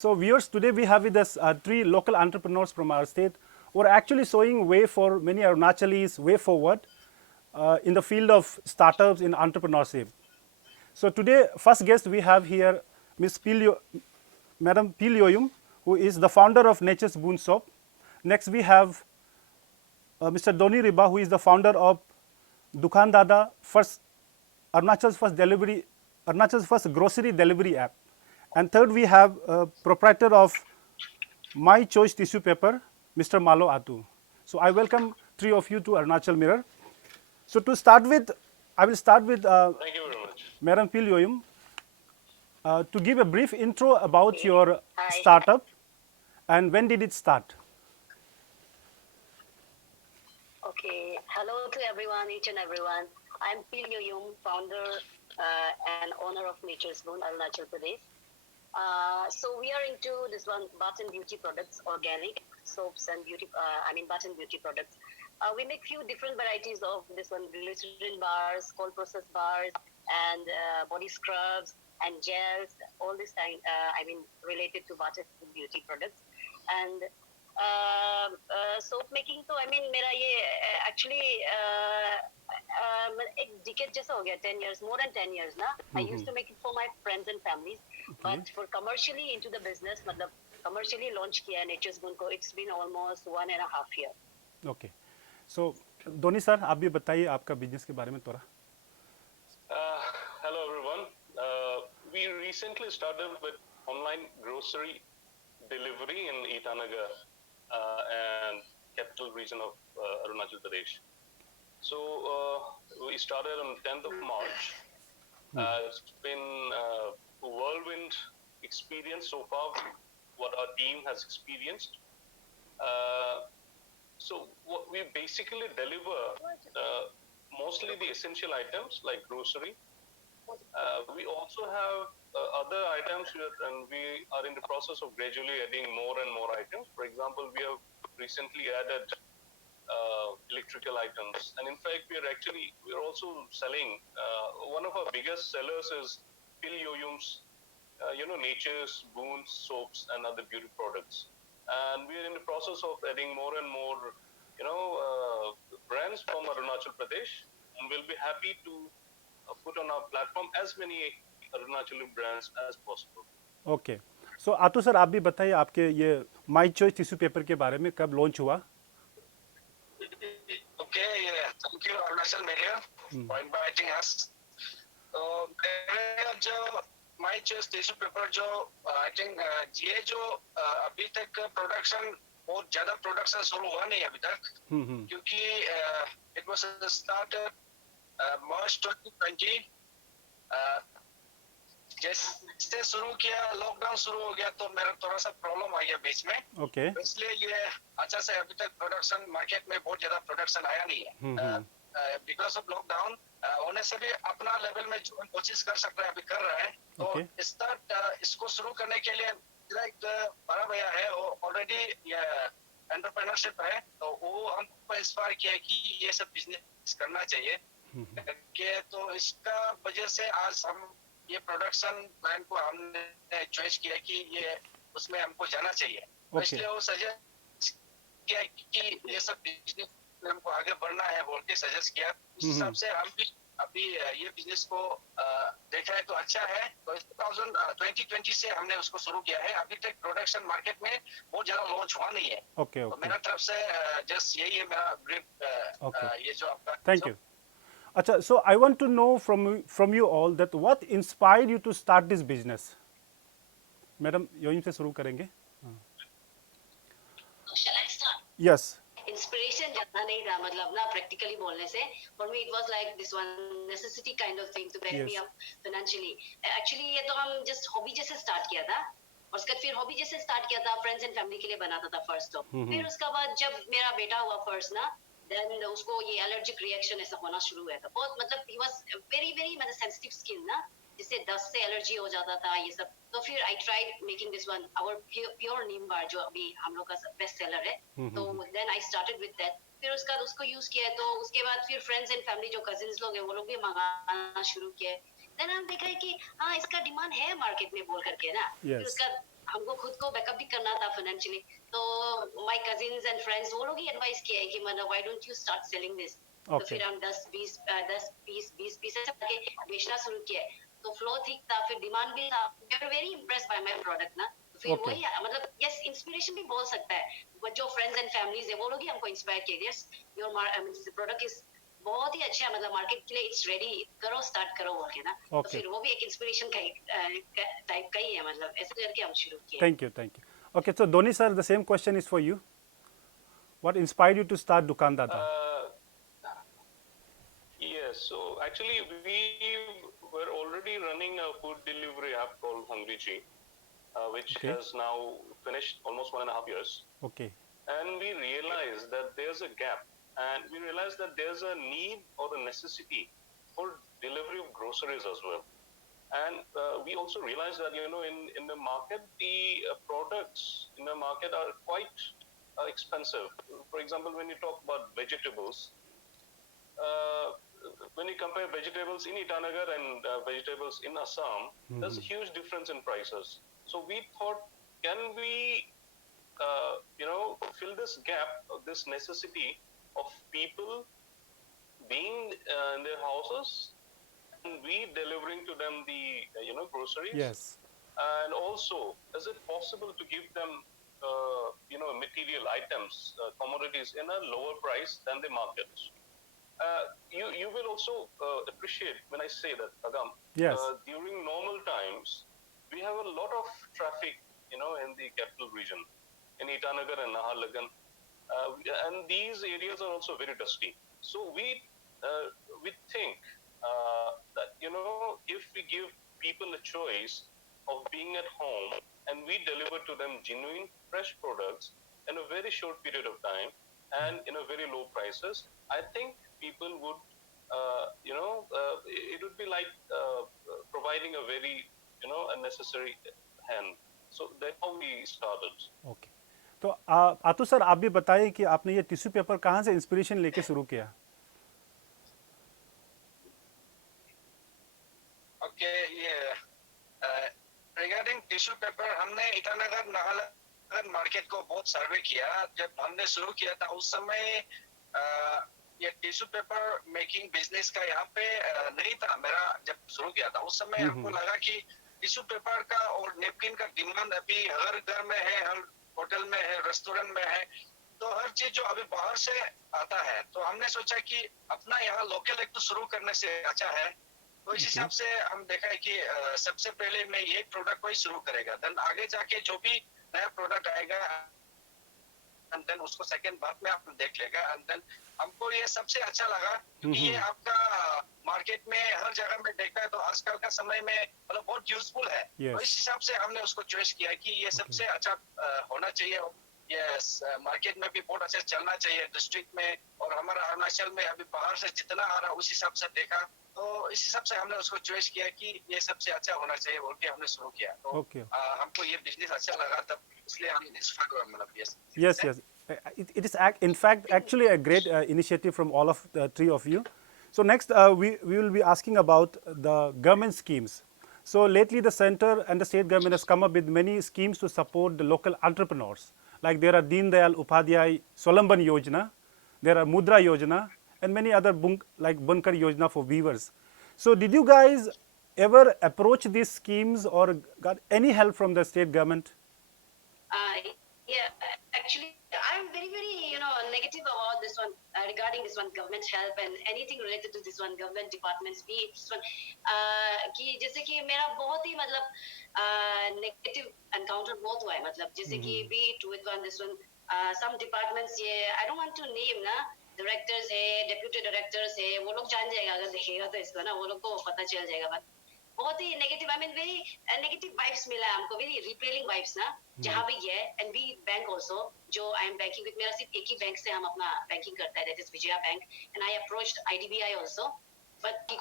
So viewers, today we have with us three local entrepreneurs from our state who are actually showing way for many Arunachalis way forward in the field of startups in entrepreneurship. So today, first guest we have here, Ms. Madam Pilyoyum, who is the founder of Nature's Boon Soap. Next we have Mr. Doni Riba, who is the founder of Dukan Dada, Arunachal's first grocery delivery app. And third, we have proprietor of My Choice Tissue Paper, Mr. Malo Atu. So I welcome three of you to Arunachal Mirror. So to start with, I will start with Thank you very much. Madam Pilyoyum to give a brief intro about Okay. your Hi. startup and when did it start? Okay. Hello to everyone, each and everyone. I'm Pil Yoyum, founder and owner of Nature's Boon, Arunachal Pradesh. So we are into this one, bath and beauty products, organic soaps and bath and beauty products. We make few different varieties of this one, glycerin bars, cold processed bars, and body scrubs and gels, all this time, related to bath and beauty products. And soap making तो मेरा ये actually एक decade जैसा हो गया 10 years more than 10 years ना I used to make it for my friends and families but for commercially into the business मतलब commercially launch किया है Nature's Boon को it's been almost 1.5 year. Okay. So Dhoni सर आप भी बताइए आपका बिजनेस के बारे में थोड़ा. Hello everyone. We recently started with online grocery delivery in Itanagar and capital region of Arunachal Pradesh. So we started on 10th of March. It's been a whirlwind experience so far, what our team has experienced. So what we basically deliver mostly the essential items like grocery. We also have other items and we are in the process of gradually adding more and more items. For example, we have recently added electrical items, and in fact we are also selling one of our biggest sellers is Pil Yoyum's Nature's Boon soaps and other beauty products, and we are in the process of adding more and more brands from Arunachal Pradesh, and we'll be happy to put on our platform as many Arunachali brands as possible. Okay so Atu sir आप भी बताइए आपके ये my choice tissue paper के बारे में कब लॉन्च हुआ. Okay, yeah. Thank you, Arunachal Media, for inviting us. तो मेरे जो माई चॉइस टिश्यू पेपर जो आई थिंक ये जो अभी तक प्रोडक्शन बहुत ज्यादा प्रोडक्शन शुरू हुआ नहीं अभी तक क्योंकि इट वाज स्टार्टेड मार्च 2020 जैसे शुरू किया लॉकडाउन शुरू हो गया तो मेरा थोड़ा सा प्रॉब्लम आ गया बीच में. ओके इसलिए ये अच्छा से अभी तक प्रोडक्शन मार्केट में बहुत ज्यादा प्रोडक्शन आया नहीं है बिकॉज ऑफ लॉकडाउन होने से भी अपना लेवल में जो कोशिश कर सकते हैं अभी कर रहे हैं. तो इसको शुरू करने के लिए मेरा एक बड़ा भैया है वो ऑलरेडी एंटरप्रेन्योरशिप है तो वो हमको इंस्पायर किया कि ये सब बिजनेस करना चाहिए कि तो इसका वजह से आज हम ये प्रोडक्शन प्लान को हमने चॉइस किया कि ये उसमें हमको जाना चाहिए. तो इसलिए वो सजेस्ट किया कि ये सब बिजनेस में हमको आगे बढ़ना है बोल के सजेस्ट किया. उस हिसाब से हम भी अभी ये बिजनेस को देखा है तो अच्छा है. तो 2020 से हमने उसको शुरू किया है. अभी तक प्रोडक्शन मार्केट में बहुत ज्यादा लॉन्च हुआ नहीं है. ओके तो मेरा तरफ से जस्ट यही है मेरा ब्रीफ ये जो आपका. Thank you. अच्छा so I want to know from you all that what inspired you to start this business. Madam Yoim से शुरू करेंगे. यस इंस्पिरेशन ज्यादा नहीं था मतलब ना प्रैक्टिकली बोलने से for me it was like this one necessity kind of thing to back me up financially. Actually ये तो हम जस्ट हॉबी जैसे स्टार्ट किया था और उसके बाद फिर हॉबी जैसे स्टार्ट किया था फ्रेंड्स एंड फैमिली के लिए बनाता था फर्स्ट तो फिर उसके बाद जब मेरा बेटा हुआ फर्स्ट ना देन उसको ये एलर्जिक रिएक्शन ऐसा होना शुरू हुआ था बहुत मतलब ही वाज वेरी वेरी मतलब सेंसिटिव स्किन ना जिससे डस्ट से एलर्जी हो जाता था ये सब. तो फिर I tried making this one our pure neem bar जो अभी हम लोग का बेस्ट सेलर है. तो then I started with that. फिर उसका उसको यूज किया तो उसके बाद फिर फ्रेंड्स एंड फैमिली जो कजिन्स लोग हैं वो लोग भी मंगाना शुरू किए. देन हम देखा है कि हाँ इसका डिमांड है मार्केट में बोल करके ना. फिर उसका हमको खुद को बैकअप भी करना था फाइनेंशियली, तो माय कजिन्स एंड फ्रेंड्स वो लोग ही एडवाइस किया है कि मतलब why don't you start selling this. तो Okay. फिर हम 10 पीस ऐसे करके बेचना शुरू किया। तो फ्लो ठीक था, फिर डिमांड भी था, they were very impressed by my product ना। तो फिर Okay. वही मतलब यस इंस्पिरेशन भी बोल सकता है, बट जो फ्रेंड्स एंड फैमिलीज है वो लोग ही हमको इंस्पायर किए, यस योर प्रोडक्ट इज बहुत ही अच्छा है, मतलब मार्केट के लिए इट्स रेडी, करो स्टार्ट करो बोल के ना। तो Okay. फिर वो भी एक इंस्पिरेशन का टाइप का ही है, मतलब ऐसे करके हम शुरू किए। Thank you, thank you. Okay, so Dhoni sir, the same question is for you. What inspired you to start Dukandada? Yes, so actually we were already running a food delivery app called Hungryji, which Okay. has now finished almost 1.5 years. Okay. And we realized that there's a gap, and we realized that there's a need or a necessity for delivery of groceries as well. And we also realized that in the market the products in the market are quite expensive. For example, when you talk about vegetables, when you compare vegetables in Itanagar and vegetables in Assam, there's a huge difference in prices. So we thought, can we fill this gap, this necessity of people being in their houses and we delivering to them the groceries. Yes. And also, is it possible to give them material items, commodities in a lower price than the market? You will also appreciate when I say that, Agam. Yes. During normal times, we have a lot of traffic, in the capital region, in Itanagar and Naharlagan, and these areas are also very dusty. So we think that if we give people a choice of being at home and we deliver to them genuine fresh products in a very short period of time and in a very low prices, I think people would it would be like providing a very a necessary hand. So that's how we started. Okay. तो आतु सर, आप भी बताइए कि आपने ये tissue paper कहाँ से इंस्पिरेशन लेके शुरू किया? ओके, ये रिगार्डिंग टिश्यू पेपर, हमने ईटानगर नाहरलगुन मार्केट को बहुत सर्वे किया। जब हमने शुरू किया था उस समय ये टिश्यू पेपर मेकिंग बिजनेस का यहाँ पे नहीं था। मेरा जब शुरू किया था उस समय हमको लगा कि टिश्यू पेपर का और नेपकिन का डिमांड अभी हर घर में है, हर होटल में है, रेस्टोरेंट में है, तो हर चीज जो अभी बाहर से आता है, तो हमने सोचा कि अपना यहाँ लोकल एक तो शुरू करने से अच्छा है। तो इस हिसाब से हम देखा है कि सबसे पहले मैं ये प्रोडक्ट को ही शुरू करेगा, देन आगे जाके जो भी नया प्रोडक्ट आएगा एंड देन उसको सेकंड बात में आप देख लेगा। एंड देन हमको ये सबसे अच्छा लगा क्योंकि ये आपका मार्केट में हर जगह में देखा है, तो आजकल का समय में मतलब बहुत यूजफुल है। तो इस हिसाब से हमने उसको चॉइस किया कि ये सबसे अच्छा होना चाहिए। ये मार्केट में भी बहुत अच्छा चलना चाहिए डिस्ट्रिक्ट में, और हमारा अरुणाचल में अभी बाहर से जितना आ रहा उस हिसाब से देखा, तो इस हिसाब से हमने उसको चॉइस किया कि ये सबसे अच्छा होना चाहिए बोल के हमने शुरू किया। तो हमको ये बिजनेस अच्छा लगा, तब इसलिए हम इंस्पायर हुए। मतलब yes. It is in fact actually a great initiative from all of the three of you. So next we will be asking about the government schemes. So lately the center and the state government has come up with many schemes to support the local entrepreneurs. Like there are Deen Dayal Upadhyay Swalamban Yojana, there are Mudra Yojana, and many other like Bunkar Yojana for weavers. So did you guys ever approach these schemes or got any help from the state government? Yeah, actually, I'm very, very, negative about this one, regarding this one government help and anything related to this one government departments be it this one, कि जैसे कि मेरा बहुत ही मतलब negative encounter बहुत हुआ है, मतलब जैसे कि be it with one this one some departments, ये I don't want to name ना, directors है, deputy directors है, वो लोग जान जाएगा अगर देखेगा तो इसको ना, वो लोग को पता चल जाएगा। बात बहुत ही negative, I mean very negative vibes मिला है हमको, वेरी रिपेलिंग वाइब्स ना, जहाँ भी ये एंड बी बैंक ऑल्सो, जो आई एम बैंकिंग विद, मेरा सिर्फ एक ही बैंक से हम अपना बैंकिंग करता है, that is Vijaya bank, and I approached IDBI also, but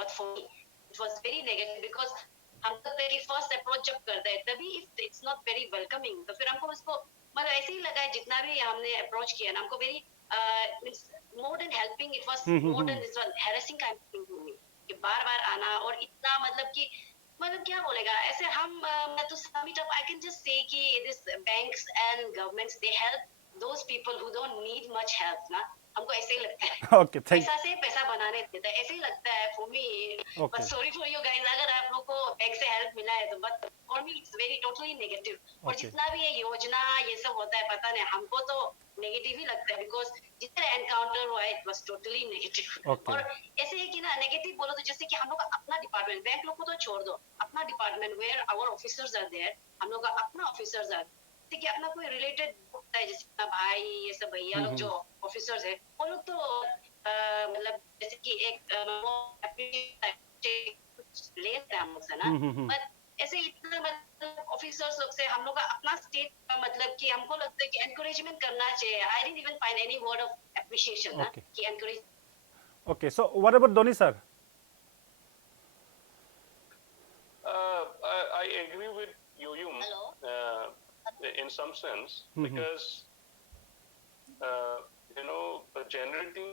but for me it was very negative, because हम पहले फर्स्ट अप्रोच जब करते हैं तभी इट्स नॉट वेरी वेलकमिंग, तो फिर हमको उसको मतलब ऐसे ही लगा है, जितना भी हमने अप्रोच किया ना, हमको very more than helping, it was more than this one harassing kind of thing to me, कि बार बार आना और इतना मतलब कि मतलब क्या बोलेगा ऐसे हम मैं तो sum it up I can just say कि this banks and governments they help those people who don't need much help ना हमको ऐसे ही लगता है Okay, thank. पैसा से पैसा बनाने देता है ऐसे ही लगता है for me but Okay. sorry for you guys अगर आप लोग को बैंक से हेल्प मिला है तो but for me it's very totally negative और Okay. जितना भी ये योजना ये सब होता है पता नहीं हमको तो नेगेटिव ही लगता है बिकॉज जितना एनकाउंटर हुआ है it was totally negative Okay. और ऐसे है कि ना नेगेटिव बोलो तो जैसे कि हम लोग का अपना डिपार्टमेंट बैंक लोग को तो छोड़ दो अपना department where our officers are there हम लोग का अपना ऑफिसर्स आर जैसे कि अपना कोई रिलेटेड होता है जैसे अपना भाई ये सब भैया लोग जो ऑफिसर्स है वो लोग तो मतलब जैसे कि एक लेते हैं हम लोग से ना बट ऐसे इतना मतलब ऑफिसर्स लोग से हम लोग का अपना स्टेट का मतलब कि हमको लगता है कि एनकरेजमेंट करना चाहिए I didn't even find any word of appreciation ना Okay. कि encourage Okay, so what about Dhoni sir? I agree with Yoyum in some sense because generating,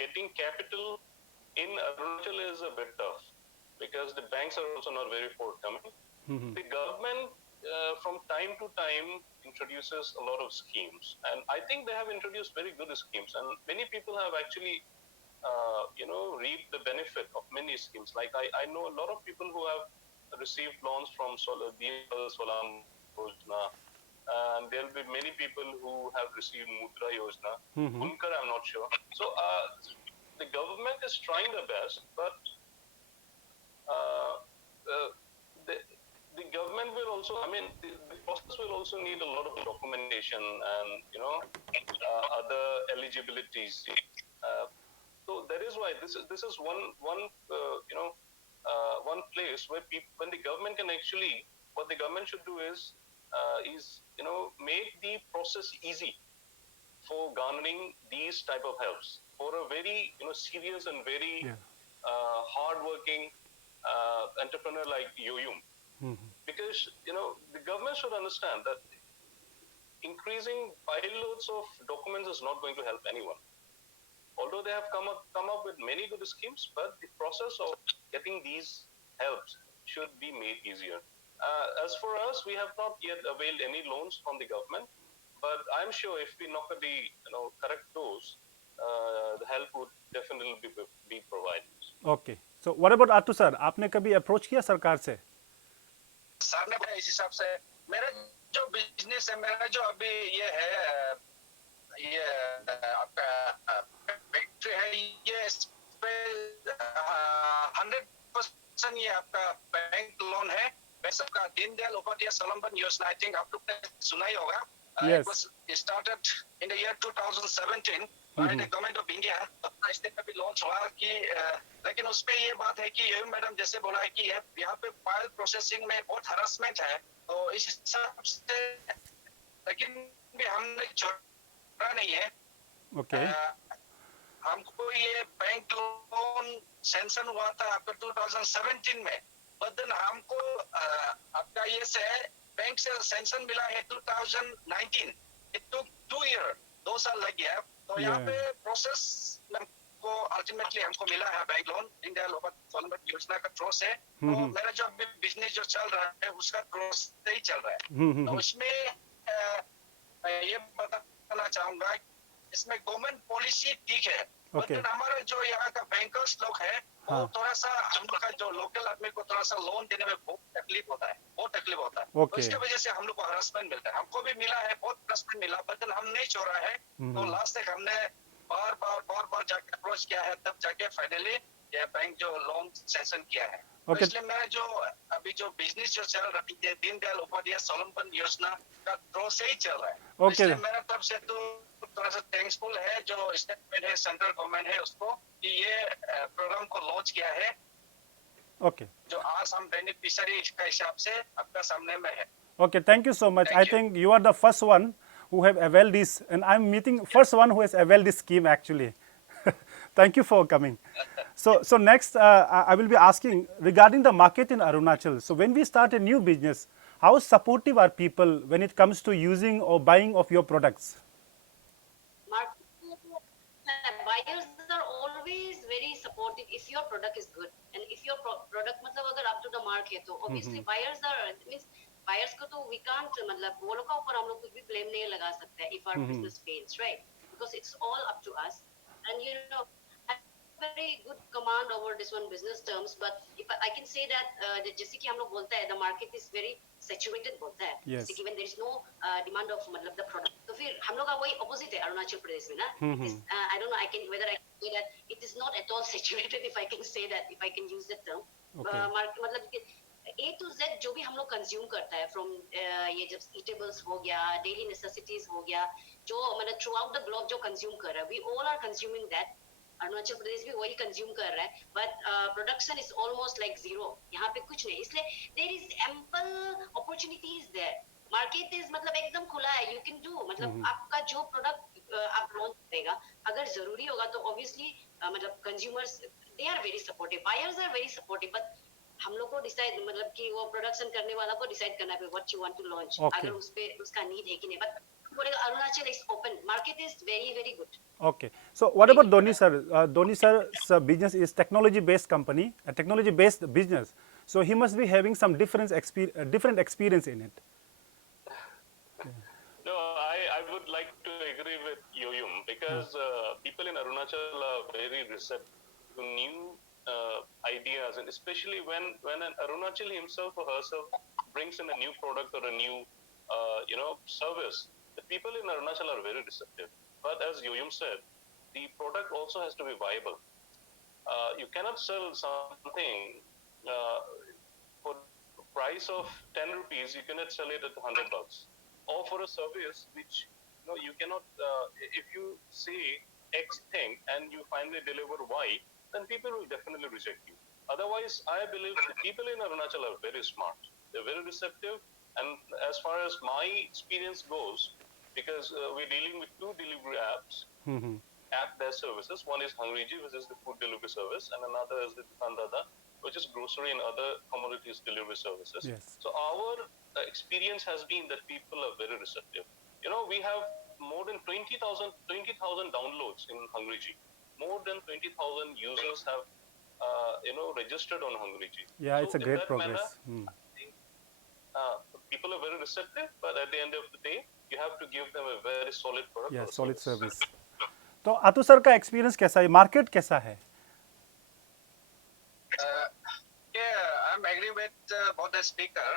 getting capital in Arunachal is a bit tough because the banks are also not very forthcoming. The government from time to time introduces a lot of schemes, and I think they have introduced very good schemes, and many people have actually reap the benefit of many schemes. Like I know a lot of people who have received loans from DL Solam Yojana, and there will be many people who have received Mudra Yojana. Unkar, I'm not sure. So the government is trying their best, but the government will also, I mean, the process will also need a lot of documentation and other eligibilities. So that is why this is one place where when the government can actually, what the government should do is make the process easy for garnering these type of helps for a very serious and very hardworking entrepreneur like Yoyum, because the government should understand that increasing pilots of documents is not going to help anyone. Although they have come up with many good schemes, but the process of getting these helps should be made easier. As for us, we have not yet availed any loans from the government, but I'm sure if we knock at the correct doors, the help would definitely be provided. Okay. So what about Atu sir? आपने कभी अप्रोच किया सरकार से? सर ने इस हिसाब से मेरा जो बिजनेस है, मेरा जो अभी ये है, ये आपका फैक्ट्री है, ये 100% ये आपका बैंक लोन है। सबका दीनदयाल उपाध्याय स्वलंबन योजना, आई थिंक आप लोग ने सुना ही होगा। It was started in the year 2017 by the government of India। अपना इस पे भी लॉन्च हुआ कि लेकिन उस पे ये बात है कि योयम मैडम जैसे बोला है कि यहाँ पे फाइल प्रोसेसिंग में बहुत हरासमेंट है, तो इस हिसाब से लेकिन भी हमने छोड़ा नहीं है। Okay. हमको ये बैंक लोन सैंक्शन हुआ था आपका 2017 में, बट हमको आपका ये से बैंक से सैंक्शन मिला है 2019। इट टुक 2 years, 2 साल लग गया। तो यहाँ पे प्रोसेस को अल्टीमेटली हमको मिला है बैंक लोन दीनदयाल उपाध्याय स्वलंबन योजना का थ्रू से। तो मेरा जो अभी बिजनेस जो चल रहा है उसका थ्रू से ही चल रहा है। तो उसमें मैं ये बताना चाहूंगा, इसमें गवर्नमेंट पॉलिसी ठीक है, लेकिन हमारा जो यहाँ का बैंकर्स लोग है वो थोड़ा सा हम लोग का जो लोकल आदमी को थोड़ा सा लोन देने में बहुत तकलीफ होता है। तो इसकी वजह से हम लोग को हरासमेंट मिलता है। हमको भी मिला है, बहुत हरासमेंट मिला, बट हम नहीं छोड़ा है। तो लास्ट तक हमने बार बार जाके अप्रोच किया है, तब जाके फाइनली ये बैंक जो लोन सैंक्शन किया है। तो इसलिए मेरा जो अभी जो बिजनेस जो चल रहा है दीनदयाल उपाध्याय स्वलंबन योजना का थ्रू से ही चल रहा है। इसलिए मेरा तरफ से तो थोड़ा सा थैंक्सफुल है जो स्टेट है, सेंट्रल गवर्नमेंट है उसको कि ये प्रोग्राम को लॉन्च किया है। Okay. जो आज हम बेनिफिशियरी का हिसाब से आपका सामने में है। Okay, thank you so much. I think you are the first one who have availed this, and I'm meeting first one who has availed this scheme actually. Thank you for coming. So next I will be asking regarding the market in Arunachal. So when we start a new business, how supportive are people when it comes to using or buying of your products? buyers are always very supportive supportive if your product is good and if your product मतलब अगर up to the mark है तो obviously buyers are means buyers को तो we can't मतलब वो लोग का ऊपर हम लोग कुछ भी blame नहीं लगा सकते if our business fails, right? Because it's all up to us. And you know, I have very good command over this one business terms, but if I can say that जैसे कि हम लोग बोलते हैं the market is very saturated बोलता है Yes. जैसे कि when there is no demand of मतलब the product तो फिर हम लोग का वही opposite है अरुणाचल प्रदेश में ना It is, I don't know I can whether I can say that it is not at all saturated if I can say that if I can use that term Okay. मतलब A to Z जो भी हम लोग कंज्यूम करता है फ्रॉम ये जब ईटेबल्स हो गया डेली नेसेसिटीज हो गया जो मतलब थ्रू आउट द ग्लोब जो कंज्यूम कर रहा है we all are consuming that Arunachal Pradesh भी वही कंज्यूम कर रहा है but production is almost like zero यहाँ पे कुछ नहीं इसलिए there is ample opportunities there market is मतलब एकदम खुला है यू कैन डू मतलब आपका जो प्रोडक्ट आप लॉन्च करेगा अगर जरूरी होगा तो ऑब्वियसली मतलब consumers they are very supportive buyers are very supportive but हम लोग को डिसाइड मतलब कि वो प्रोडक्शन करने वाला को डिसाइड करना है what you want to launch अगर उस पे उसका नीड है कि नहीं बट बोलेगा Arunachal is open market is very very good Okay. So what about Dhoni sir? Dhoni sir's business is technology-based company, a technology-based business. So he must be having some different experience in it. No, I would like to agree with Yoyum because people in Arunachal are very receptive to new ideas, and especially when an Arunachal himself or herself brings in a new product or a new service, the people in Arunachal are very receptive. But as Yoyum said, the product also has to be viable. You cannot sell something for the price of 10 rupees. You cannot sell it at $100. Or for a service which you cannot. If you say X thing and you finally deliver Y, then people will definitely reject you. Otherwise, I believe the people in Arunachal are very smart. They're very receptive. And as far as my experience goes, because we're dealing with two delivery apps at their services. One is Hungriji, which is the food delivery service, and another is the Dukandada, which is grocery and other commodities delivery services. Yes. So our experience has been that people are very receptive. We have more than 20,000 downloads in Hungriji. More than 20,000 users have, registered on Hungriji. Yeah, So it's a in great that progress. manner, I think, people are very receptive, but at the end of the day, you have to give them a very solid product. Yeah, or solid service. service. तो अतु सर का एक्सपीरियंस कैसा है मार्केट कैसा है I'm agree with both the speaker.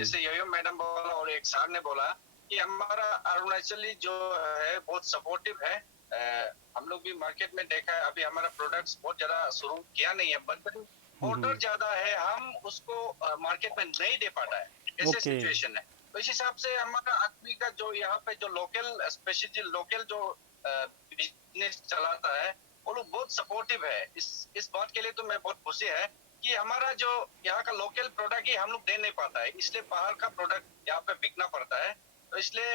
जैसे योयो मैडम बोला और एक सर ने बोला कि हमारा अरुणाचली जो है बहुत सपोर्टिव है हम लोग भी मार्केट में देखा है अभी हमारा प्रोडक्ट्स बहुत ज्यादा शुरू किया नहीं है बट ऑर्डर ज्यादा है हम उसको मार्केट में नहीं दे पाता है ऐसे सिचुएशन है तो इस हिसाब से हमारा आदमी का जो यहाँ पे जो लोकल स्पेशली लोकल जो बिजनेस चलाता है वो लोग बहुत सपोर्टिव है इस बात के लिए तो मैं बहुत खुशी है कि हमारा जो यहाँ का लोकल प्रोडक्ट ही हम लोग दे नहीं पाता है इसलिए बाहर का प्रोडक्ट यहाँ पे बिकना पड़ता है तो इसलिए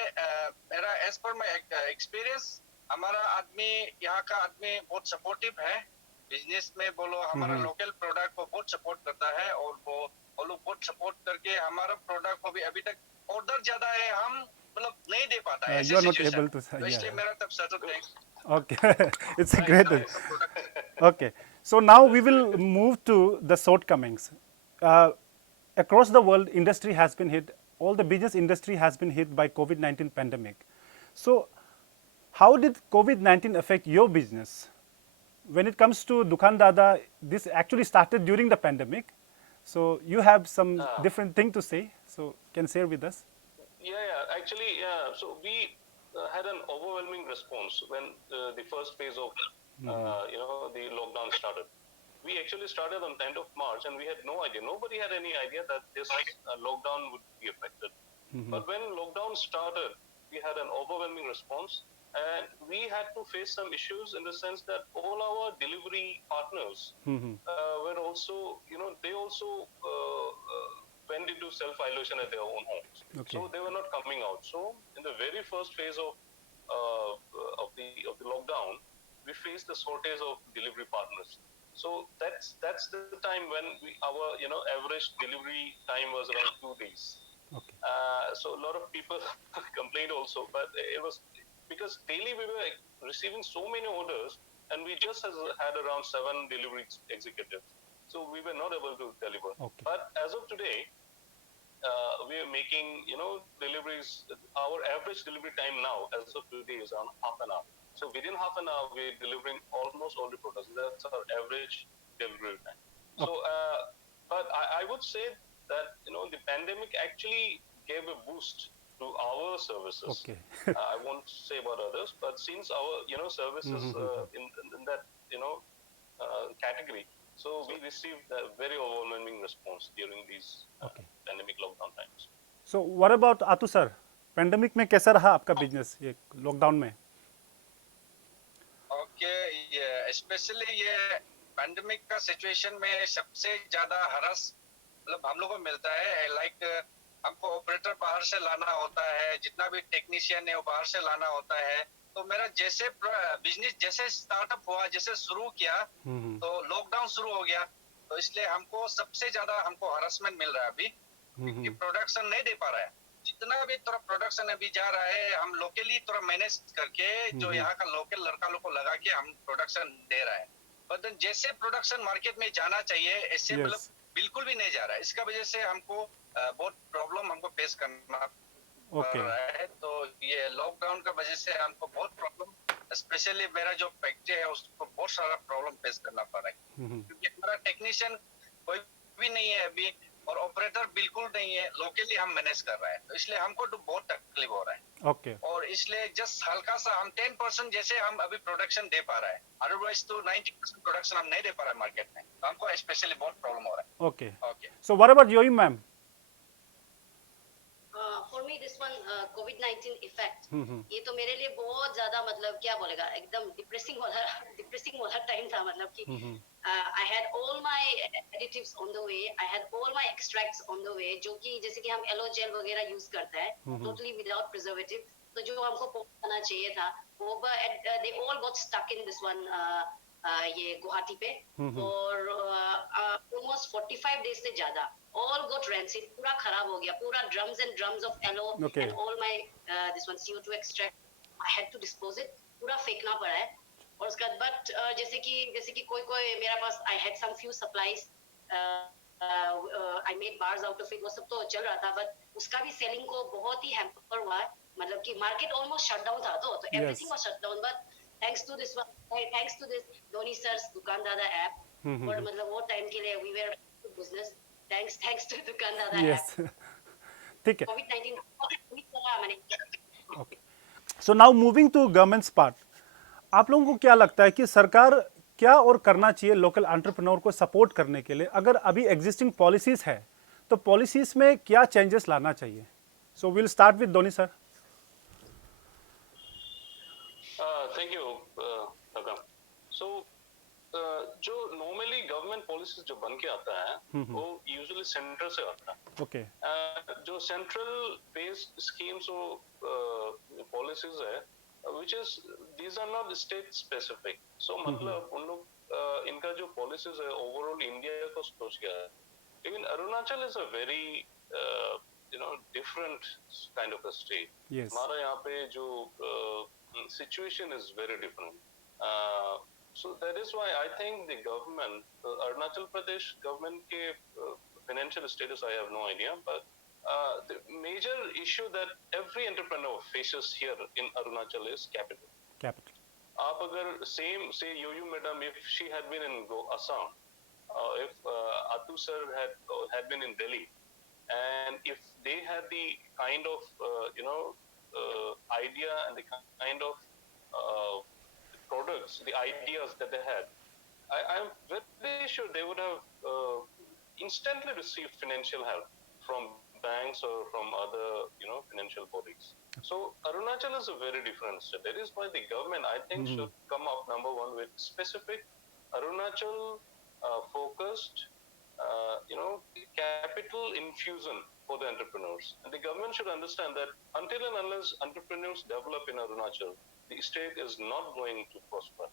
मेरा एज पर माई एक्सपीरियंस हमारा आदमी यहाँ का आदमी बहुत सपोर्टिव है बिजनेस में बोलो हमारा लोकल प्रोडक्ट को बहुत सपोर्ट करता है और वो लोग बहुत सपोर्ट करके हमारा प्रोडक्ट को भी अभी तक ऑर्डर ज्यादा है हम मतलब नहीं दे पाता है you are not able to तो इसलिए मेरा तब sir thanks Okay, it's a great. Okay, so now we will move to the shortcomings. Across the world, industry has been hit. All the business industry has been hit by COVID-19 pandemic. So, how did COVID-19 affect your business? When it comes to Dukandada, this actually started during the pandemic. So you have some different thing to say. So can share with us. Yeah. Actually, so we had an overwhelming response when the first phase of the lockdown started. We actually started on 10th of March and we had no idea. Nobody had any idea that this lockdown would be affected. But when lockdown started, we had an overwhelming response and we had to face some issues in the sense that all our delivery partners were also, they also went into self-isolation at their own homes. Okay. So they were not coming out. So in the very first phase of the lockdown, we faced the shortage of delivery partners. So that's the time when our average delivery time was around 2 days. Okay. So a lot of people complained also, but it was because daily we were receiving so many orders and we just had around 7 delivery executives. So we were not able to deliver. Okay. But as of today, we are making, deliveries. Our average delivery time now, as of today, is around half an hour. So within half an hour, we're delivering almost all the products. That's our average delivery time. So, but I would say that, the pandemic actually gave a boost to our services. Okay. I won't say about others, but since our, services in that, category, so we received a very overwhelming response during these pandemic lockdown times. So what about Atu sir? Pandemic में कैसा रहा आपका बिजनेस ये लॉकडाउन में? ओके, ये स्पेशली ये पैंडेमिक का सिचुएशन में सबसे ज्यादा हरस मतलब हम लोग को मिलता है, लाइक हमको ऑपरेटर बाहर से लाना होता है, जितना भी टेक्नीशियन है वो बाहर से लाना होता है। तो मेरा जैसे बिजनेस जैसे स्टार्टअप हुआ, जैसे शुरू किया तो लॉकडाउन शुरू हो गया, तो इसलिए हमको सबसे ज्यादा हमको हरासमेंट मिल रहा है अभी कि प्रोडक्शन नहीं दे पा रहा है। जितना भी थोड़ा प्रोडक्शन अभी जा रहा है हम लोकली थोड़ा मैनेज करके जो यहाँ का लोकल लड़का लोग को लगा के हम प्रोडक्शन दे रहा है, बट जैसे प्रोडक्शन मार्केट में जाना चाहिए ऐसे मतलब बिल्कुल भी नहीं जा रहा है। इसका वजह से हमको बहुत प्रॉब्लम हमको फेस करना पड़ रहा है। तो ये लॉकडाउन का वजह से हमको बहुत प्रॉब्लम, स्पेशली मेरा जो फैक्ट्री है उसको बहुत सारा प्रॉब्लम फेस करना पड़ रहा है, क्योंकि हमारा टेक्नीशियन कोई भी नहीं है अभी और ऑपरेटर बिल्कुल नहीं है, लोकली हम मैनेज कर रहे हैं, तो इसलिए हमको तो बहुत तकलीफ हो रहा है। ओके। और इसलिए जस्ट हल्का सा हम 10% जैसे हम अभी प्रोडक्शन दे पा रहा है, अदरवाइज तो 90% प्रोडक्शन हम नहीं दे पा रहे मार्केट में, तो हमको स्पेशली बहुत प्रॉब्लम हो रहा है। Okay okay, so what about Yoim ma'am? For me this one कोविड-19 इफेक्ट, ये तो मेरे लिए बहुत ज्यादा मतलब क्या बोलेगा एकदम डिप्रेसिंग वाला टाइम था। मतलब कि I had all my additives on the way, I had all my extracts on the way, जो कि जैसे कि हम एलो जेल वगैरह यूज करते हैं totally without preservative, तो जो हमको पहुंचाना चाहिए था वो they all got stuck in this one ये गुवाहाटी पे और almost 45 days से ज्यादा all got rancid, पूरा खराब हो गया, पूरा drums and drums of aloe and all my this one CO2 extract I had to dispose it, पूरा फेंकना पड़ा है। और उसके बाद जैसे कि कोई मेरा पास I had some few supplies, I made bars out of it, वो सब तो चल रहा था, बट उसका भी सेलिंग को बहुत ही हैम्पर हुआ है। मतलब कि मार्केट ऑलमोस्ट शट डाउन था, तो everything was shut down, but thanks to this Dhoni sirs Dukaan Dada app, और मतलब वो टाइम के लिए we were business, thanks to Dukaan Dada app. ठीक है। कोविड-19 मैंने okay, so now moving to government's part, आप लोगों को क्या लगता है कि सरकार क्या और करना चाहिए लोकल एंटरप्रेन्योर को सपोर्ट करने के लिए? अगर अभी एग्जिस्टिंग पॉलिसीज है तो पॉलिसीज में क्या चेंजेस लाना चाहिए? So will start with Dhoni sir. Thank you रकम। सो जो नॉर्मली गवर्नमेंट पॉलिसीज जो बन के आता है वो यूजुअली सेंटर से आता है। ओके। जो सेंट्रल बेस्ड स्कीम्स और पॉलिसीज है which is these are not state specific, so मतलब उन लोग इनका जो policies है overall इंडिया को सोच गया है। लेकिन Arunachal is a very different kind of a state. Yes. हमारा यहाँ पे जो situation is very different. So that is why I think the government, Arunachal Pradesh government के financial status I have no idea, but the major issue that every entrepreneur faces here in Arunachal is capital. Capital. आप अगर same say Yoyu madam, if she had been in Assam, if Atu sir had been in Delhi, and if they had the kind of idea and the kind of products, the ideas that they had, I am very sure they would have instantly received financial help from banks or from other financial bodies. So Arunachal is a very different state. That is why the government, I think, should come up number one with specific Arunachal focused capital infusion for the entrepreneurs. And the government should understand that until and unless entrepreneurs develop in Arunachal, the state is not going to prosper.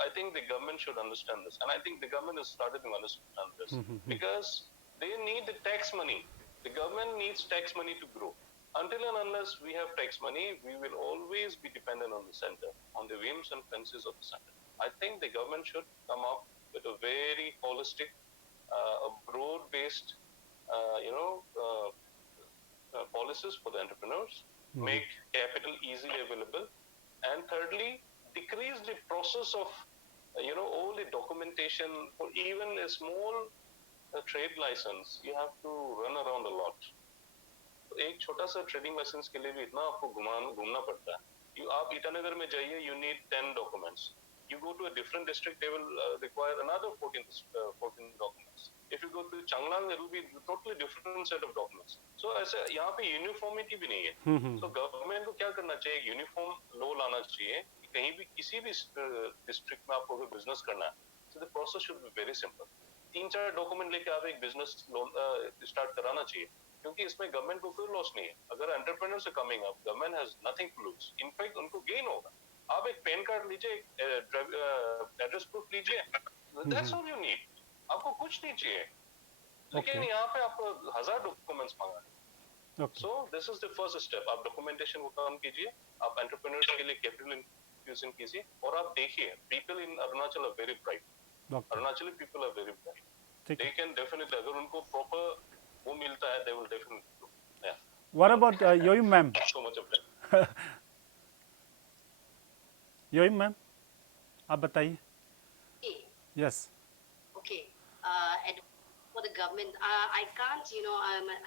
I think the government should understand this, and I think the government is starting to understand this because they need the tax money. The government needs tax money to grow. Until and unless we have tax money, we will always be dependent on the center, on the whims and fancies of the center. I think the government should come up with a very holistic, broad-based, policies for the entrepreneurs, make capital easily available, and thirdly, decrease the process of, all the documentation for even a small trade license. You have to run around a lot. एक छोटा सा trading licence के लिए भी इतना आपको घूमना पड़ता है. आप ईटानगर में जाइए, you need 10 documents. You go to a different district, they will require another 14 documents. If you go to Changlang, it will be totally different set of documents. So ऐसे यहाँ पे यूनिफॉर्मिटी भी नहीं है. So गवर्नमेंट को क्या करना चाहिए, यूनिफॉर्म लॉ लाना चाहिए. कहीं भी किसी भी डिस्ट्रिक्ट में आपको अगर बिजनेस करना है, so the process should be very simple. 3-4 डॉक्यूमेंट लेके आप एक बिजनेस लोन स्टार्ट कराना चाहिए, क्योंकि इसमें गवर्नमेंट को कोई लॉस नहीं है. अगर entrepreneurs are coming up, government has nothing to lose. In fact उनको गेन होगा. आप एक पैन कार्ड लीजिए, एड्रेस प्रूफ लीजिए, दैट्स ऑल यू नीड. आपको कुछ नहीं चाहिए. लेकिन यहाँ पे आपको 1000 डॉक्यूमेंट्स मांगा. So this is the first step. आप डॉक्यूमेंटेशन को काम कीजिए, आप एंटरप्रेन्योर्स के लिए कैपिटल इन्फ्यूजन कीजिए, और आप देखिए people in Arunachal are very bright. Arunachali people are very bright. They can definitely, अगर उनको प्रॉपर वो मिलता है, they will definitely do. Yeah. What about Yoim ma'am? So much of that. Yoim ma'am, आप बताइए. Yes. Okay. And for the government, I can't,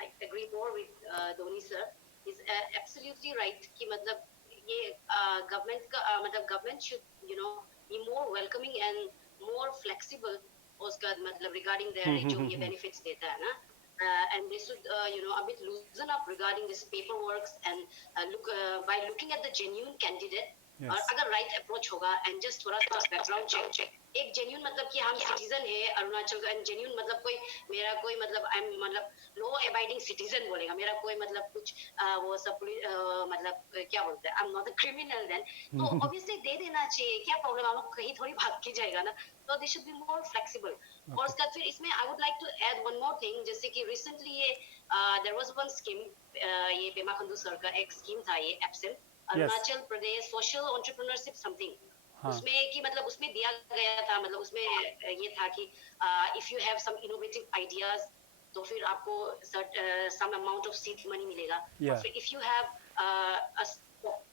I agree more with Dhoni sir. He's absolutely right. कि मतलब ये government का मतलब government should, be more welcoming and more flexible. उसका मतलब regarding their जो ये benefits देता है ना. And they should, a bit loosen up regarding this paperwork and by looking at the genuine candidate. Yes. और अगर right approach होगा and just थोड़ा सा background check. एक genuine मतलब कि हम citizen है अरुणाचल का, and genuine मतलब कोई मेरा कोई मतलब I'm मतलब law abiding citizen बोलेगा, मेरा कोई मतलब कुछ वो सब मतलब क्या बोलते हैं, I'm not a criminal then. तो obviously दे देना चाहिए, क्या problem, हम कहीं थोड़ी भाग के जाएगा ना. So they should be more flexible. और उसका फिर इसमें I would like to add one more thing, जैसे कि recently ये there was one scheme, ये पेमा खंडू सर का एक स्कीम था, ये एप्सन Arunachal Pradesh social entrepreneurship something. उसमें कि मतलब उसमें दिया गया था, मतलब उसमें ये था कि if you have some innovative ideas तो फिर आपको some amount of seed money मिलेगा. और फिर इफ यू हैव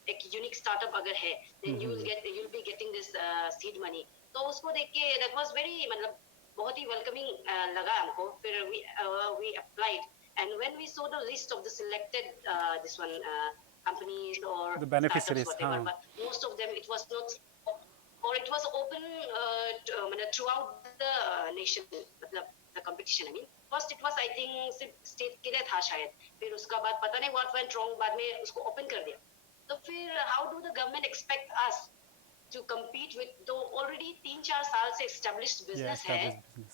एक यूनिक स्टार्टअप अगर है, then you will be getting this seed money. तो उसको देख के दैट वाज वेरी मतलब बहुत ही वेलकमिंग लगा हमको. फिर we applied, and when we saw the list of the selected this one companies or the beneficiaries, whatever, but most of them it was not, or it was open throughout the nation, मतलब the competition. I mean first it was I think state के लिए था शायद, फिर उसका बाद पता नहीं what went wrong, बाद में उसको open कर दिया. तो फिर how do the government expect us to compete with तो already 3-4 साल से established business है,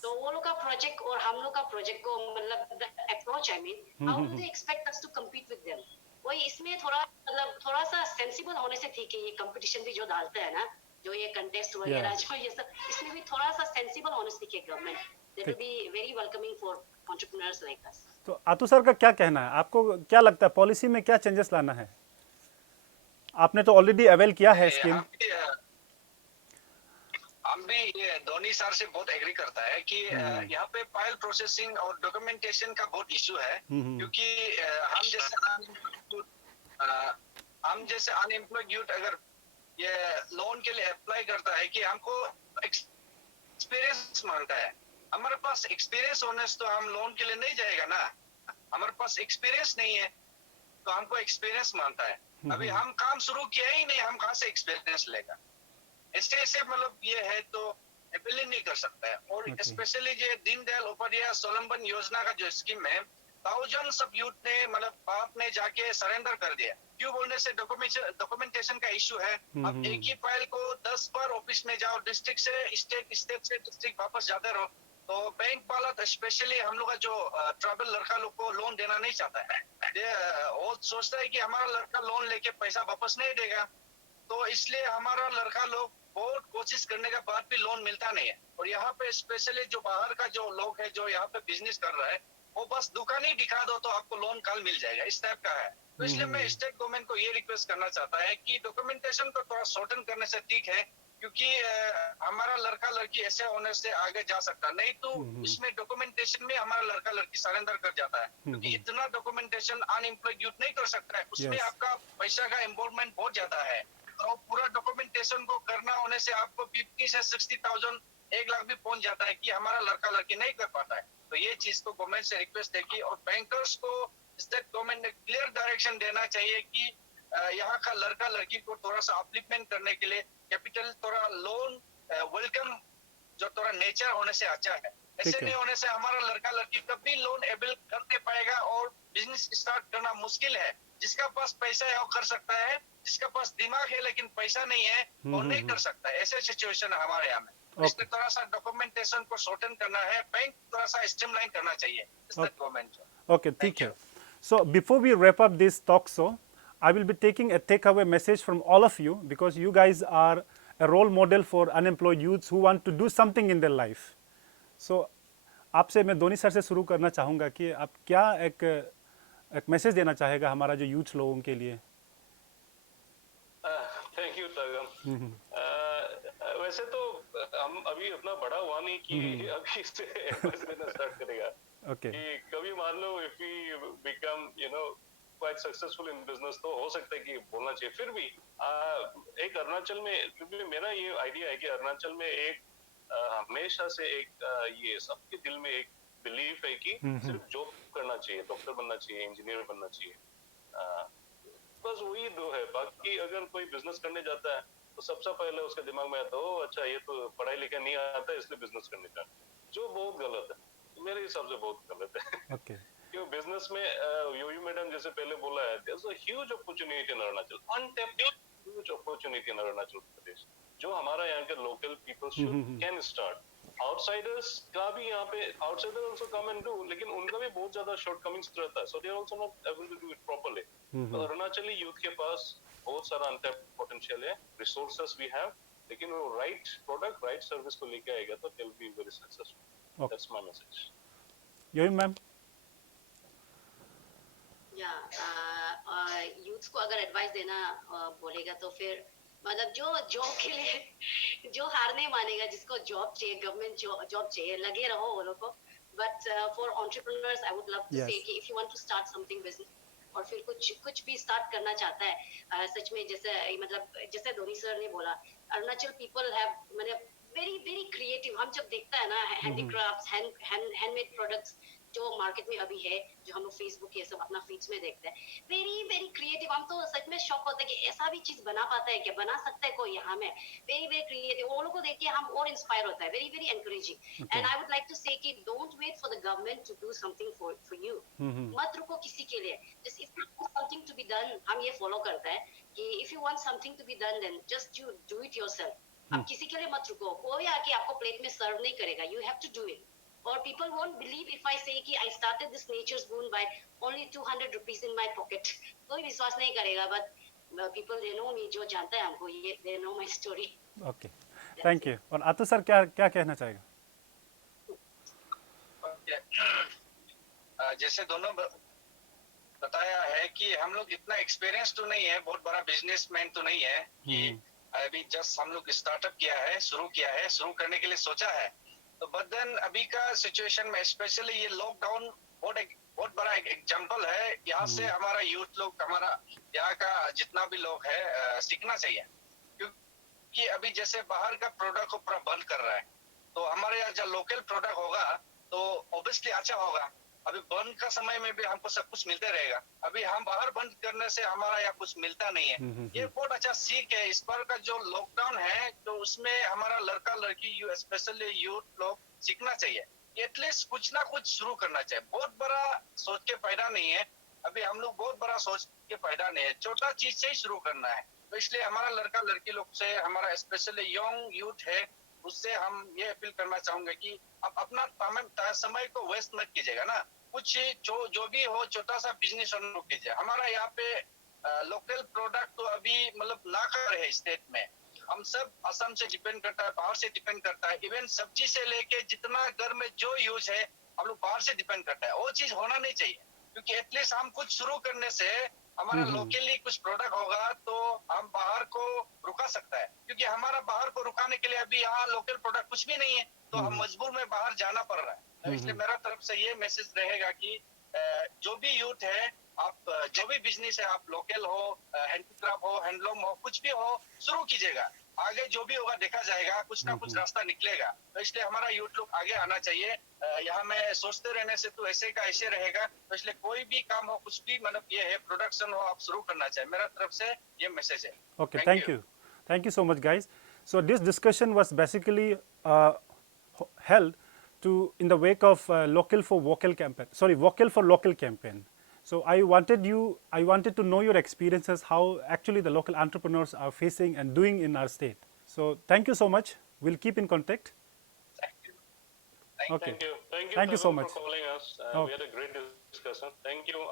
तो वो लोग का project और हम लोग का project को मतलब the approach, I mean how do they expect us to compete with them? वही इसमें थोड़ा मतलब थोड़ा सा सेंसिबल होने से ठीक है. ये कंपटीशन भी जो डालते हैं ना, जो ये कंटेस्ट वगैरह जो ये सब, इसमें भी थोड़ा सा सेंसिबल होने से ठीक है. Government that will be very welcoming for entrepreneurs like us. तो आतू सर का क्या कहना है, आपको क्या लगता है पॉलिसी में क्या चेंजेस लाना है? आपने तो ऑलरेडी अवेल किया है स्कीम. हम भी ये धोनी सर से बहुत एग्री करता है कि यहाँ पे फाइल प्रोसेसिंग और डॉक्यूमेंटेशन का बहुत इशू है. क्योंकि हम जैसे अनएम्प्लॉयड यूथ अगर ये लोन के लिए अप्लाई करता है कि हमको एक्सपीरियंस मांगता है. हमारे पास एक्सपीरियंस होने से तो हम लोन के लिए नहीं जाएगा ना. हमारे पास एक्सपीरियंस नहीं है तो हमको एक्सपीरियंस मांगता है. अभी हम काम शुरू किया ही नहीं, हम कहाँ से एक्सपीरियंस लेगा. ऐसे मतलब ये है तो अपील नहीं कर सकता है. और स्पेशली ये दीनदयाल उपाध्याय स्वावलंबन योजना का जो स्कीम है, थाउजेंड्स ऑफ यूथ ने मतलब बाप ने जाके सरेंडर कर दिया. क्यों बोलने से डॉक्यूमेंटेशन का इशू है. अब एक ही फाइल को 10 बार ऑफिस में जाओ, डिस्ट्रिक्ट से स्टेट, स्टेट से डिस्ट्रिक्ट वापस जाते रहो. तो बैंक वाला तो स्पेशली हम लोग का जो ट्राइबल लड़का लोग को लोन देना नहीं चाहता है. वो सोचता है कि हमारा लड़का लोन लेके पैसा वापस नहीं देगा, तो इसलिए हमारा लड़का लोग बहुत कोशिश करने के बाद भी लोन मिलता नहीं है. और यहाँ पे स्पेशली जो बाहर का जो लोग है जो यहाँ पे बिजनेस कर रहा है, वो बस दुकान ही दिखा दो तो आपको लोन कल मिल जाएगा, इस टाइप का है. तो इसलिए मैं स्टेट गवर्नमेंट को ये रिक्वेस्ट करना चाहता है कि डॉक्यूमेंटेशन को थोड़ा शॉर्टन करने से ठीक है, क्योंकि हमारा लड़का लड़की ऐसे होने से आगे जा सकता, नहीं तो उसमें डॉक्यूमेंटेशन में हमारा लड़का लड़की सरेंडर कर जाता है, क्योंकि इतना डॉक्यूमेंटेशन अनएम्प्लॉयड यूथ नहीं कर सकता है, उसमें Yes. आपका पैसा का इन्वॉल्वमेंट बहुत ज्यादा है, और पूरा डॉक्यूमेंटेशन को करना होने से आपको 50 से 60,000 1 लाख भी पहुंच जाता है कि हमारा लड़का लड़की नहीं कर पाता है। तो ये चीज को गवर्नमेंट से रिक्वेस्ट है कि, और बैंकर्स को स्टेट गवर्नमेंट ने क्लियर डायरेक्शन देना चाहिए कि यहाँ का लड़का लड़की को थोड़ा सा अपलिफ्टमेंट करने के लिए कैपिटल थोड़ा लोन वेलकम जो थोड़ा नेचर होने से अच्छा है। ऐसे नहीं होने से हमारा लड़का लड़की कभी लोन एबल कर नहीं पाएगा और बिजनेस स्टार्ट करना मुश्किल है। जिसका पास पैसा है वो कर सकता है, जिसका पास दिमाग है लेकिन पैसा नहीं है वो नहीं कर सकता है। ऐसे सिचुएशन है हमारे यहाँ में। इसलिए थोड़ा सा डॉक्यूमेंटेशन को शॉर्टन करना है, बैंक थोड़ा सा स्ट्रीमलाइन करना चाहिए गवर्नमेंट। Okay, ठीक है. So before we wrap up this talk show, I will be taking a takeaway message from all of you because you guys are a role model for unemployed youths who want to do something in their life. So आपसे मैं धोनी सर से शुरू करना चाहूँगा कि आप क्या एक मैसेज देना चाहेगा हमारा जो यूथ लोगों के लिए. Thank you Tagam. वैसे तो हम अभी अपना बड़ा हुआ नहीं कि अभी से एफर्ट्स देना स्टार्ट करेगा। Okay. कि कभी मान लो if we become quite successful in business तो हो सकता है कि बोलना चाहिए। फिर भी एक अरुणाचल में, क्योंकि मेरा ये आइडिया है कि अरुणाचल में एक हमेशा से एक ये सबके दिल में एक बिलीफ है कि सिर्फ जॉब करना चाहिए, डॉक्टर बनना चाहिए, इंजीनियर बनना चाहिए, बस वही दो है। बाकी अगर कोई बिजनेस करने जाता है तो सबसे पहले उसके दिमाग में आता है अच्छा ये तो पढ़ाई लिखा नहीं आता है इसलिए बिजनेस करने का, जो बहुत गलत है, मेरे हिसाब से बहुत गलत है। Okay. क्यों बिजनेस में योयू मैडम जैसे पहले बोला है, there is a huge opportunity in Arunachal, untapped huge opportunity in Arunachal Pradesh, जो हमारा यहाँ के local people can start. Outsiders का भी यहाँ पे outsider also come and do, लेकिन उनका भी बहुत ज्यादा शॉर्टकमिंग्स रहता है, so they are also not able to do it properly. तो अरुणाचली यूथ के पास बहुत सारा अनटैप्ड पोटेंशियल है, रिसोर्सेस वी हैव, लेकिन वो राइट प्रोडक्ट राइट सर्विस को लेके आएगा तो they will be very successful. That's my message. Yoyu ma'am. या यूथ को अगर एडवाइस देना बोलेगा तो फिर मतलब जो जॉब के लिए जो हार नहीं मानेगा, जिसको जॉब चाहिए, गवर्नमेंट जॉब चाहिए, लगे रहो वो लोग को। But for entrepreneurs I would love to say कि if you want to start something business और फिर कुछ भी स्टार्ट करना चाहता है, सच में जैसे धोनी सर ने बोला, अरुणाचल पीपल हैव मतलब वेरी वेरी क्रिएटिव। हम जब देखता है ना हैंडीक्राफ्ट्स, हैंडमेड प्रोडक्ट्स जो मार्केट में अभी है, जो हम लोग फेसबुक ये सब अपना फीड्स में देखते हैं, वेरी वेरी क्रिएटिव। हम तो सच में शॉक होते हैं कि ऐसा भी चीज बना पाता है क्या, बना सकता है कोई यहाँ में। वेरी वेरी क्रिएटिव, वो लोग को देख के हम और इंस्पायर होता है, very very encouraging. And I would like to say कि don't wait for the government to do something for you. मत रुको किसी के लिए, just if you want something to be done, हम ये फॉलो करता है कि if you want something to be done then just you do it yourself. आप किसी के लिए मत रुको, कोई आके आपको प्लेट में सर्व नहीं करेगा, you have to do it. Or people won't believe if I say कि I started this Nature's Boon by only 200 rupees in my pocket. कोई विश्वास नहीं करेगा, but people they know me, जो जानता है हमको, ये they know my story. Okay. Thank you. और आतु सर क्या क्या कहना चाहेगा? जैसे दोनों बताया है कि हम लोग इतना एक्सपीरियंस तो नहीं है, बहुत बड़ा बिजनेसमैन तो नहीं है कि अभी जस्ट हम लोग स्टार्टअप किया है, शुरू करने के लिए सोचा है। तो बट देन अभी का सिचुएशन में स्पेशली ये लॉकडाउन बहुत बड़ा एग्जांपल है। यहाँ से हमारा यूथ लोग, हमारा यहाँ का जितना भी लोग है सीखना चाहिए, क्योंकि अभी जैसे बाहर का प्रोडक्ट को पूरा बंद कर रहा है, तो हमारे यहाँ जब लोकल प्रोडक्ट होगा तो ऑब्वियसली अच्छा होगा। अभी बंद का समय में भी हमको सब कुछ मिलते रहेगा, अभी हम बाहर बंद करने से हमारा यहाँ कुछ मिलता नहीं है। ये बहुत अच्छा सीख है इस बार का जो लॉकडाउन है, तो उसमें हमारा लड़का लड़की स्पेशली यूथ लोग सीखना चाहिए, एटलीस्ट कुछ ना कुछ शुरू करना चाहिए। बहुत बड़ा सोच के फायदा नहीं है, अभी हम लोग बहुत बड़ा सोच के फायदा नहीं है, छोटा चीज से ही शुरू करना है। तो इसलिए हमारा लड़का लड़की लोग से, हमारा स्पेशली यंग यूथ है, उससे हम ये अपील करना चाहूंगे कि आप अपना समय को वेस्ट मत कीजिएगा ना, कुछ जो भी हो छोटा सा बिजनेस शुरू कीजिए। हमारा यहाँ पे लोकल प्रोडक्ट तो अभी मतलब ना कर रहे स्टेट में, हम सब असम से डिपेंड करता है, बाहर से डिपेंड करता है, इवन सब्जी से लेके जितना घर में जो यूज है हम लोग बाहर से डिपेंड करता है। वो चीज होना नहीं चाहिए, क्योंकि एटलीस्ट हम कुछ शुरू करने से हमारा लोकली कुछ प्रोडक्ट होगा तो हम बाहर को रुका सकता है, क्योंकि हमारा बाहर को रुकाने के लिए अभी यहाँ लोकल प्रोडक्ट कुछ भी नहीं है, तो हम मजबूर में बाहर जाना पड़ रहा है। तो इसलिए मेरा तरफ से ये मैसेज रहेगा कि जो भी यूथ है, आप जो भी बिजनेस है, आप लोकल हो, हैंडीक्राफ्ट हो, हैंडलूम हो, कुछ भी हो, शुरू कीजिएगा। आगे जो भी होगा देखा जाएगा, कुछ ना कुछ रास्ता निकलेगा। तो इसलिए हमारा यूथ लोग आगे आना चाहिए। यहाँ में सोचते रहने से तो ऐसे का ऐसे रहेगा। तो इसलिए कोई भी काम हो, कुछ भी मतलब ये है प्रोडक्शन हो, आप शुरू करना चाहिए। मेरा तरफ से ये मैसेज है। Okay, thank you so much, guys. So this discussion was basically held in the wake of Local for Vocal campaign. Sorry, Vocal for Local campaign. So I wanted to know your experiences, how actually the local entrepreneurs are facing and doing in our state. So thank you so much. We'll keep in contact. Thank you. Okay. Thank you. Thank you so Tarun, much. for calling us. We had a great discussion. Thank you.